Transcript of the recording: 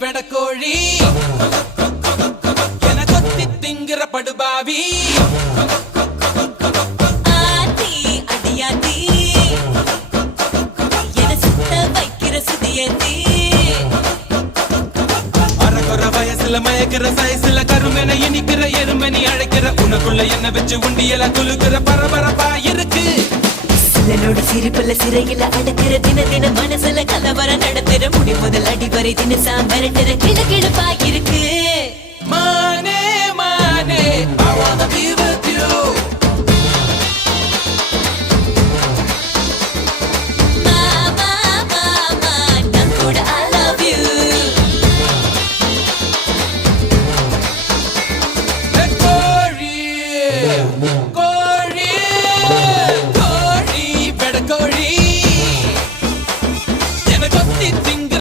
வெடக்கோழி என கொத்தி திங்கிற படுபாவி ஆத்தி அடியாத்தி என சுத்த வைக்கிற சுதியத்தி அறகுற வயசுல மயக்கிற சைஸ்ல கருமென இனிக்கிற எருமனி அழைக்கிற உனக்குள்ள என்ன வச்சு உண்டியல குலுக்கிற பரபரப்பா இருக்கு சிலனோட சிரிப்புல சிறையில அடக்கிற தின தின மனசுல கலவரம் நடத்துற முடி முதல் அடி வரை தினசா மிரட்டுற கிழக்கிழப்பா